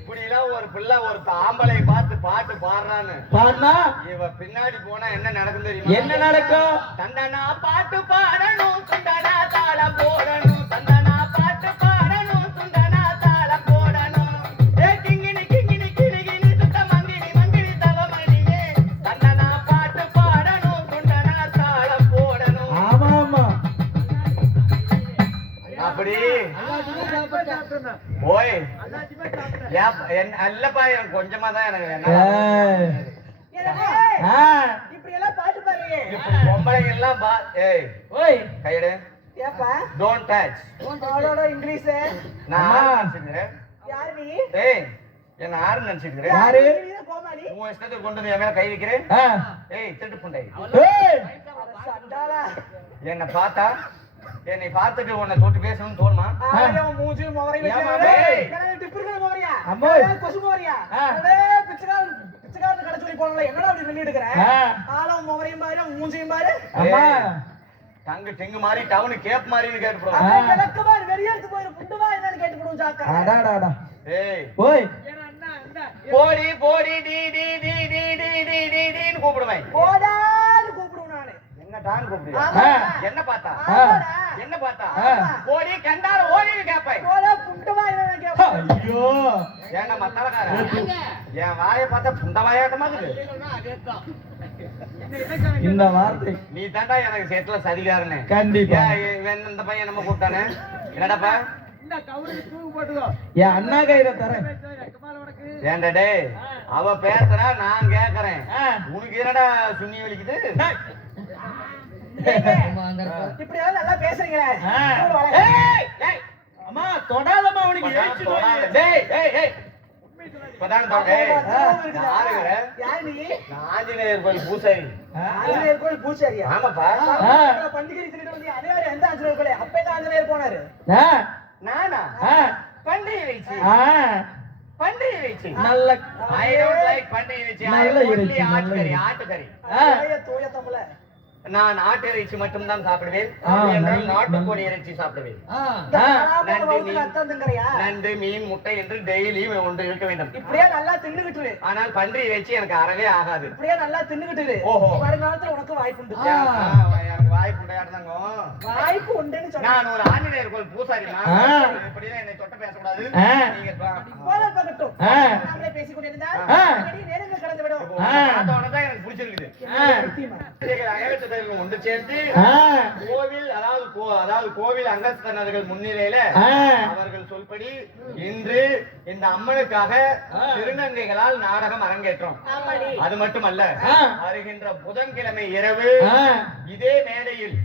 இப்படி எல்லாம் ஒரு பிள்ளை ஒரு ஆம்பளை பார்த்து பாட்டு பாடுறான்னு பாடுனா இவ பின்னாடி போனா என்ன நடக்கும் தெரியுமா? என்ன நடக்கும்? தண்டனா பாட்டு பாடணும், துண்டனா தாளம் போடணும், தண்டனா பாட்டு பாடணும், துண்டனா தாளம் போடணும். ஏ கிங்கினி கிங்கினி கிளிகினி சுத்த மங்கினி மங்கினி தவமணியே, தண்டனா பாட்டு பாடணும், துண்டனா தாளம் போடணும். ஆமா ஆமா அப்படி ஓய் அல்லப்பா எனக்கு கொஞ்சமா தான் எனக்கு இப்படி எல்லாம் பாட்டு பாருங்க. இப்படி பொம்பளைங்க எல்லாம் ஏய் ஓய் கையெடு. ஏப்பா டோன்ட் டச். அவளோட இங்கிலீஷ் நான் நினைச்சிருக்கிறேன். யாரு நீ? ஏய் என்ன யாரு நினைச்சிருக்கிறேன்? யாரு? கோமாளி. உன் இஷ்டத்துக்கு கொண்டு வந்து என் மேல கை வைக்கிறேன். ஆ. ஏய் திருட்டு புண்டை, ஏய் சண்டாளா. என்னை பார்த்தா என்னை பார்த்துட்டு உன்னை தொட்டு பேசணும்னு தோணுமா? அவன் மூஞ்சி முகரை வச்சானே. ஏய். என்னடா டிப்புக்குற முகரையா? அம்மா. கொசு முகரையா? ஆ. டேய் பிச்சைக்காரன் கடை சொல்லி போனல. என்னடா அப்படி நின்னுட்டு இருக்கற? ஆ. ஆளம் முகரையும் பாரு, மூஞ்சியும் பாரு. அம்மா டங்கு டெங்கு மாதிரி டவுனு கேப் மாதிரின்னு கேட்டுப்படும். அப்படியே விளக்கு பாரு, வெறியர்த்து போயிரு. புண்டுவா என்னன்னு கேட்டு போடுவோம் சாக்கா. அடாடாடா ஏய் ஓய் போடி போடி டி டி டி டி டி டி டி டின்னு கூப்பிடுவேன். போடான்னு கூப்பிடுவோம் நானு. என்ன டான் கூப்பிடுறியா? ஆமாடா. என்ன பார்த்தா? ஆமாடா. என்ன பார்த்தா? ஆ. போடி கண்டார ஓடின்னு கேட்பேன். போடா புண்டுவா என்னன்னு கேப்பேன். ஐயோ ஏன்னா மத்தளக்கார என் வாயை பார்த்தா புண்ட வாயாட்டமா இருக்குது. இந்த வார்த்தை நீ தாண்டா எனக்கு சேத்துல சரிகாரனே. கண்டிப்பா. ஏன் இந்த பையன் நம்ம கூப்பிட்டானே? என்னடாப்பா? என் அண்ணா கையில தரேன். ஏன்டா டேய் அவ பேசுறா நான் கேக்குறேன். ஆ. உனக்கு என்னடா சுண்ணி வலிக்குது? இப்படி எல்லாம் நல்லா பேசுறீங்களே. ஆ. ஊர் வாழை. ஏய், ஏய், அம்மா தொடாதம்மா உனக்கு இப்பதான் ஏச்சு தொடாத. நோய். டேய், ஏய், ஏய். இப்பதான் தொட- ஏய், இருக்குதா? நான் யாருங்க? யாரு நீ? நான் ஆஞ்சநேயர் கோயில் பூசாரி. ஆஞ்சநேயர் கோயில் பூசாரியா? ஆமாப்பா. ஆ. பண்டிகை திருட்டு வந்து அதே மாதிரி எந்த ஆஞ்சநேயர் கோயில்? அப்ப எந்த ஆஞ்சநேயர் போனாரு? ஆ. நானா? ஆ. பண்டிகை வச்சு. ஆ. பண்டிகை வச்சு. நல்ல I don't like பண்டிகை வச்சு. I நல்ல only இறைச்சி, நல்ல ஆட்டுக்கறி, இறைச்சி. ஆட்டுக்கறி. தூய தமிழ. நான் ஆட்டு இறைச்சி மட்டும்தான் சாப்பிடுவேன். ஆ, என்றால் நல்ல- நாட்டுக்கோழி இறைச்சி சாப்பிடுவேன். வகுத்துல அர்த்தம் திங்கறியா? நண்டு மீன் முட்டை என்று டெய்லி ஒன்று இருக்க வேண்டும். இப்படியே நல்லா தின்னுகிட்டு இரு. ஆனால் பன்றி இறைச்சி எனக்கு அறவே ஆகாது. இப்படியே நல்லா தின்னுகிட்டு இரு. ஓஹோ. வருங்காலத்துல உனக்கு வாய்ப்பு உண்டு. எனக்கு வாய்ப்பு உண்டாயிருந்தாங்க. வாய்ப்பு உண்டுன்னு சொன்னா நான் ஒரு ஆஞ்சநேயர் கோயில் பூசாரிமா. ஆ. இப்படிதான் என்னை தொட்ட பேசக்கூடாது. ஆ. நீங்க போல பகட்டும். ஆ. நாமளே பேசிக் கொண்டிருந்தா ஆ. நேரங்கள் கடந்து விடும். பார்த்தோன்னதான் எனக்கு பிடிச்சிருக்குது. அயலத்துறையில் ஒன்று சேர்ந்து கோவில் அதாவது கோவில் அங்கஸ்தனர்கள் முன்னிலையில அவர்கள் சொல்படி இன்று இந்த அம்மனுக்காக திருநங்கைகளால் நாடகம் அரங்கேற்றம். அது மட்டுமல்ல, வருகின்ற புதன்கிழமை இரவு இதே மேடையில்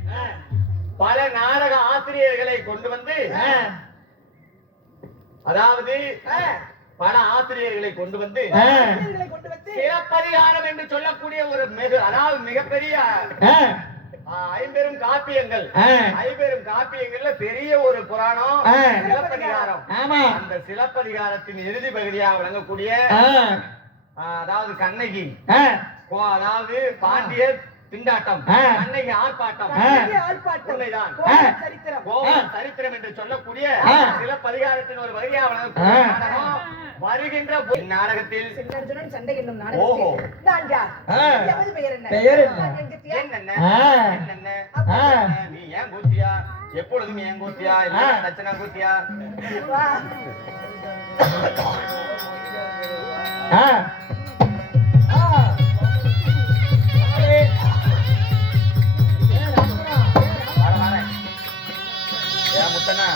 பல நாடக ஆசிரியர்களை கொண்டு வந்து, அதாவது பல ஆசிரியர்களை கொண்டு வந்து கொண்டு வந்து சிலப்பதிகாரம் என்று சொல்லக்கூடிய ஒரு அதாவது மிகப்பெரிய 50 காப்பியங்கள். 50 காப்பியங்கள்ல பெரிய ஒரு புராணம் சிலப்பதிகாரம். அந்த சிலப்பதிகாரத்தின் இறுதி பகுதியாக விளங்கக்கூடிய அதாவது கண்ணகி, அதாவது பாண்டியர் திண்டாட்டம், கண்ணகி ஆர்ப்பாட்டம், உண்மைதான் கோவலன் சரித்திரம் என்று சொல்லக்கூடிய சிலப்பதிகாரத்தின் ஒரு வகையாக விளங்கக்கூடிய நாடகம் வருகின்ற நாடகத்தில் சண்டை என்னும் ஓஹோ பெயர் என்ன? பெயர் என்ன? என்னென்ன நீ ஏன் கூத்தியா? எப்பொழுதும் ஏன் கூத்தியா? லட்சணா கூத்தியா? ஏன் முத்தனா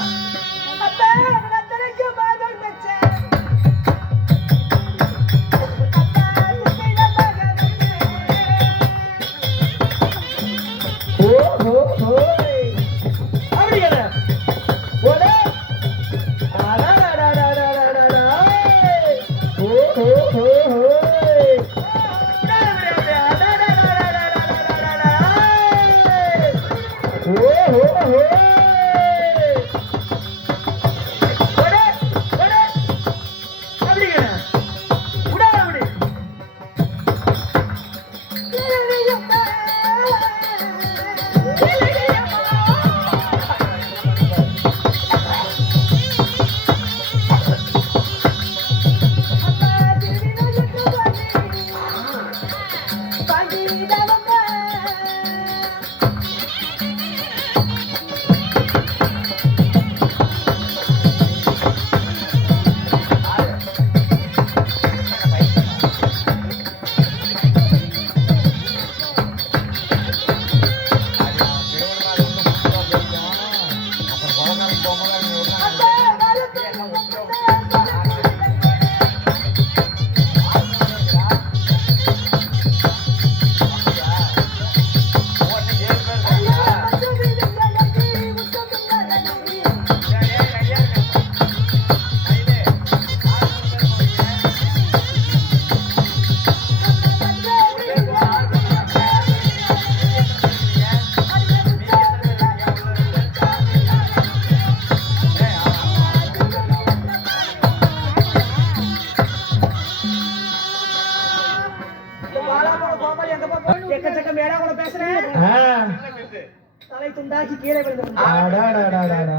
வாய் துண்டாக்கி கீழே விழுந்து வந்தான். அடாடாடாடாடா.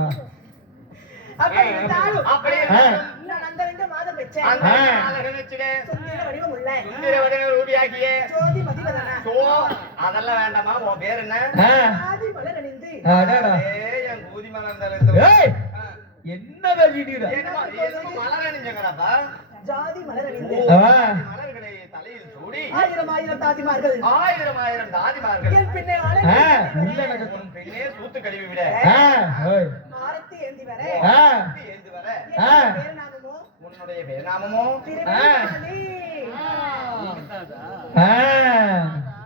அப்படி இருந்தாலும் அப்படியே நான் அந்த 2 மாதம் பெற்றேன். அந்த நாளை நினைச்சுக்க. சுந்தர வடிவம் உள்ள சுந்தர வடிவ ரூபியாகிய ஜோதி மதிவதனா சோ அதெல்லாம் வேண்டாமா உன் பேர் என்ன ஆதி மலர் அணிந்து அடாடா. ஏய் என் கூதி மலர் தலை ஏய், என்ன பேசிட்டீங்க? என்னமோ மலர் அணிஞ்சங்கடாப்பா ஜாதி மலர் அணிந்து மலர்களை தலையில் சூடி 1000 தாதிமார்கள் 1000 தாதிமார்கள் என் பின்னே ஆளை உள்ள உன் பெண்ணே சூத்து கழுவி விட ஆரத்தி ஏந்தி வர ஏந்து வர என் பேர் நாமமோ உன்னுடைய பேர்நாமமோ திருமணி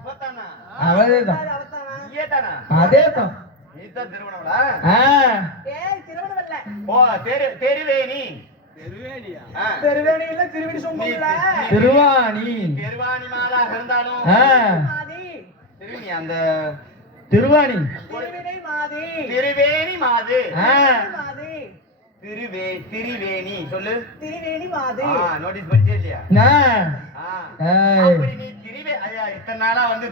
இவத்தானா? அவதேதான் அவதானா ஈயத்தானா? அதேதான். நீதான் திருமணம்டா? ஏய் திருமணம் அல்ல ஓ தெருவேணி ஆ. திருவேணி இல்ல திருவேணி சொம்பு இல்ல திருவாணி. தெருவாணி மாதாக இருந்தாலும் மாதி திருவி அந்த திருவாணி. திருவினை மாதி திருவேணி மாது மாதி திரிவேணி சொல்லு திருவேணி மாதி நோட்டீஸ் படிச்சே இல்லையா ஆ. ஏய். அப்படி நீ ஐயா இத்தனை நாளா வந்து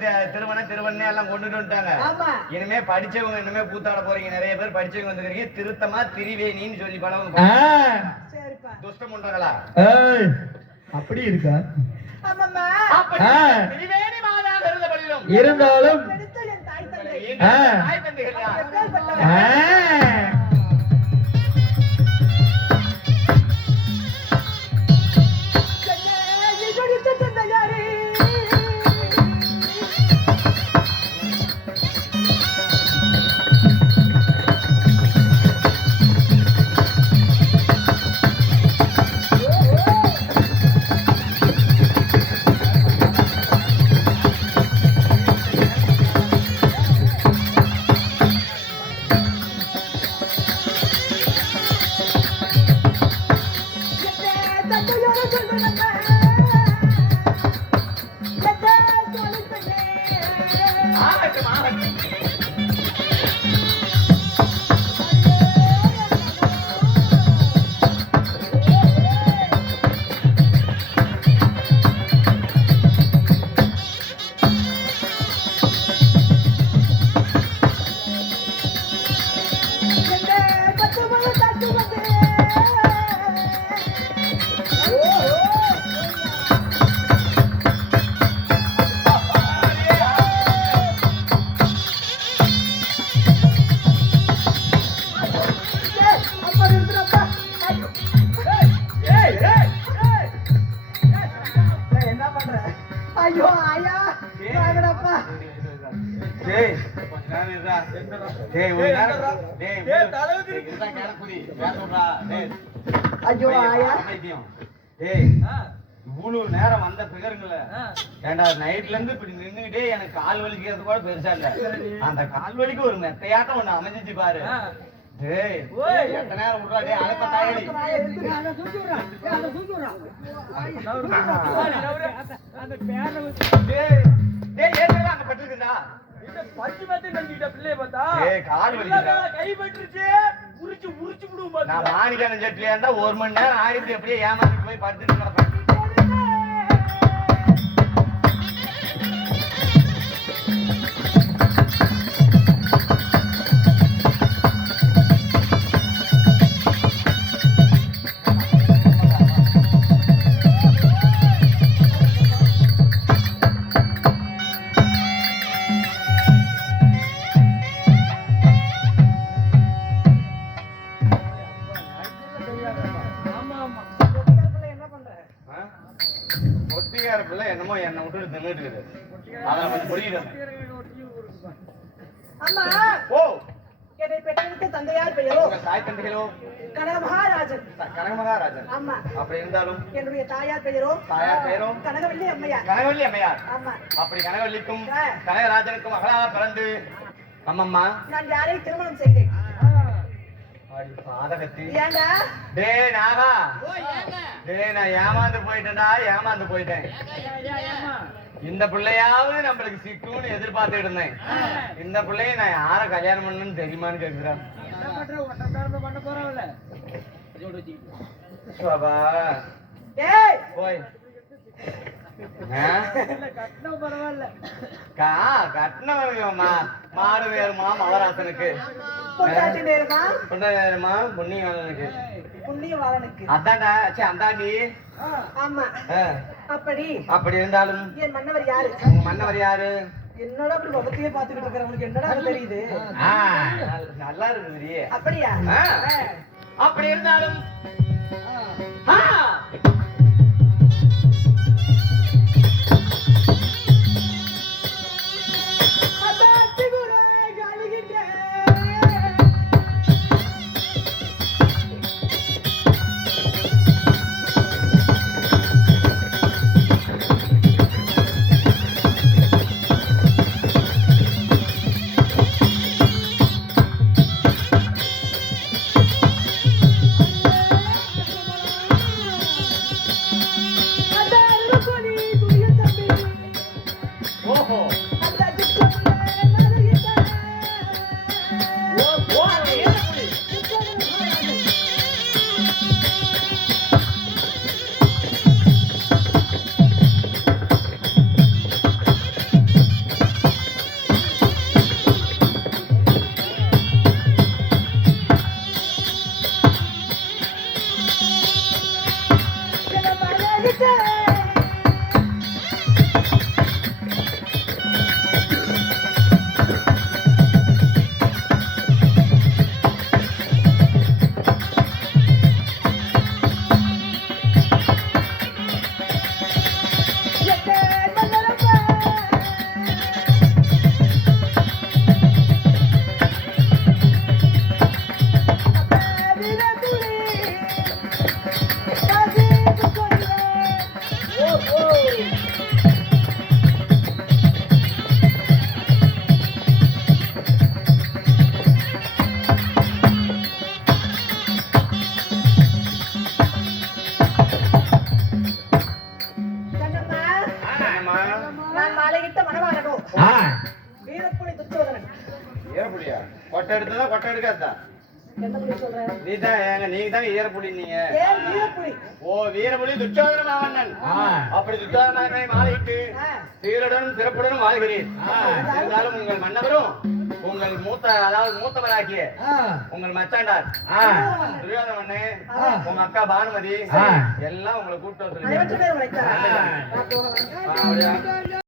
திருவண்ணே எல்லாம் கொண்டுட்டு வந்துட்டாங்க ஆமா இனிமே படிச்சவங்க இனிமே கூத்தாட போறீங்க நிறைய பேர் படிச்சவங்க வந்துருக்கீங்க திருத்தமா திரிவேணின்னு சொல்லி பணம் சரிப்பா துஷ்டம் பண்றாங்களா ஏய், அப்படி இருக்கா? ஆமாம்மா அப்படி திரிவேணி மாதாக இருந்தபடியும் இருந்தாலும் பெருத்தல் என் தாய் தந்தை எங்க தாய் தந்தைகளா? எப்பேற்பட்டவர்? என்னை இகழித்த தந்தையாரே. ஆகட்டும், ஆகட்டும். என்ன பண்ற? ஐயோ ஆயா வாங்கடப்பா. டேய், கொஞ்ச நேரம் இருடா. டேய், ஒரு நேரம். டேய், இருடா, கேளக்குடி. பேச விட்றா. டேய், ஐயோ ஆயா அமைதியும். டேய், இவ்வளவு நேரம் வந்த பிகருங்கள ஏண்டா நைட்ல இருந்து இப்படி நின்னுகிட்டே எனக்கு கால் வலிக்கிறது கூட பெருசா இல்ல அந்த கால் வலிக்கு ஒரு மெத்தையாட்டம் ஒண்ணு அமைஞ்சிச்சு பாரு. டேய் எத்தனை நேரம் விட்றா. டேய் அழப்ப தாயடி. டேய் டேய் ஏற்கனவே அங்க பட்டிருக்குடா. டேய் கால் வலிக்குதா? நான் மாணிக்கான ஜெட்லியா இருந்தா 1 மணி நேரம் ஆயிரத்தி எப்படியே ஏமாந்து போய் படுத்துட்டு கிடப்பேன். என்ன பண்ற? ஒட்டிக்கார பிள்ளை என்னமோ என்னை விட்டு தின்னுட்டு இருக்குது. அதை கொஞ்சம் புரியுது. அம்மா ஓ என்னை பெற்றெடுத்த தந்தையார் பெயரோ உங்க தாய் தந்தைகளோ கனகமகாராஜன். கனகமகாராஜன். ஆமா அப்படி இருந்தாலும் என்னுடைய தாயார் பெயரோ தாயார் பேரும் கனகவல்லி அம்மையார். கனகவல்லி அம்மையார். ஆமா அப்படி கனகவல்லிக்கும் கனகராஜனுக்கும் மகளாக பிறந்து அம்மம்மா நான் யாரை திருமணம் செய்தேன்? அடி பாதகத்தி. ஏண்டா டேய் நாகா டேய் நான் ஏமாந்து போயிட்டேன். இந்த பிள்ளையாவது நம்மளுக்கு சிக்கும்னு எதிர்பார்த்துட்டு இருந்தேன். இந்த பிள்ளைய நான் யார கல்யாணம் பண்ணணும்னு தெரியுமான்னு கேக்குறேன். டேய் டேய் போய் கட்டின பரவாயில்ல. கட்டினவங்க மாறு வேறுமா மவராசனுக்கு பொட்டாட்டி நேரமா பொண்ணா பொன்னியாளனுக்கு புண்ணியவாளனுக்கு. அதான்டா சே அந்தாண்டி ஆமா அப்படி அப்படி இருந்தாலும் என் மன்னவர் யாரு? உங்க மன்னவர் யாரு? என்னடா அப்படி முகத்தையே பாத்துக்கிட்டு இருக்கிறவங்களுக்கு என்னடா அது தெரியுது? நல்லா இருக்குது. அப்படியா? அப்படி இருந்தாலும் நான் மாலையிட்ட மணவாளனோ வீரப்புலி துச்சோதனன். ஈரப்புலியா? கொட்டை எடுத்ததா கொட்டை எடுக்காதா? என்ன புலி சொல்ற? நீங்க தான் ஈரப்புலி. நீங்க ஏன் வீரப்புலி? ஓ வீரப்புலி துச்சாதன மாமன்னன். அப்படி துச்சாதனனை மாலையிட்டு சீருடனும் சிறப்புடனும் வாழ்கிறேன். இருந்தாலும் உங்கள் மன்னவரும் உங்கள் மூத்தவராகிய உங்கள் மச்சாண்டார் துரியோதன மன்னே, உங்க அக்கா பானுமதி எல்லாம் உங்களை கூப்பிட்டு அனைவரும் உழைத்தார். வந்து